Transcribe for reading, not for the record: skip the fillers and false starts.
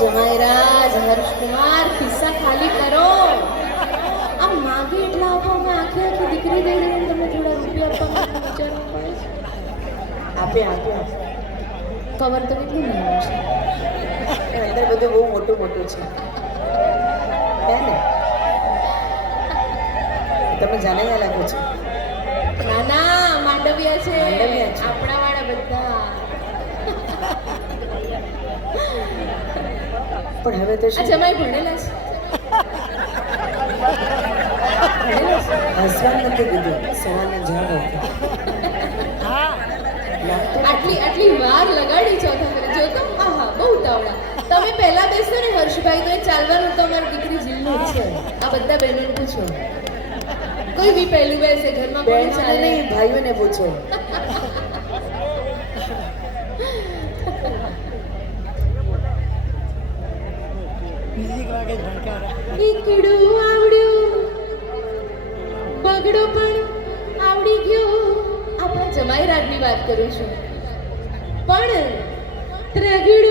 જમાઈરાજ હર્ષકુમાર ખિસ્સા ખાલી કરો. આ માગે એટલા આપો મેં આખી આખી દીકરી દઈ દઈને તમને થોડા રૂપિયા આપવા વિચારવું પડે છે. આપે આપે કવર તો કેટલું નાનું છે. અંદર બધું બહુ મોટું મોટું છે હે ને તમે જાણ્યા લાગો છો. ના ના માંડવિયા છે માંડવિયા છે. આપણા વાળા બધા. પણ હવે તો આ શું જમાઈ ભણેલા છે. હસવાનું નથી કીધું સવારના જવાબ આટલી વાર લગાડી ચોથા કરે જો તો આહા બહુ ઉતાવળા. તમે પહેલા બેસો ને હર્ષભાઈ તો એ ચાલવાનું તો અમારી દીકરી જીલ્લું છે. આ બધા બહેનોને પૂછો કોઈ બી પહેલું બેસે ઘરમાં કોણ બહેનોને ચાલે નહીં ભાઈઓને પૂછો. ઈકડું આવડ્યું બગડો પણ આવડી ગયો. આપણા જમાઈ રાજની વાત કરું છું. પણ ત્રેગડું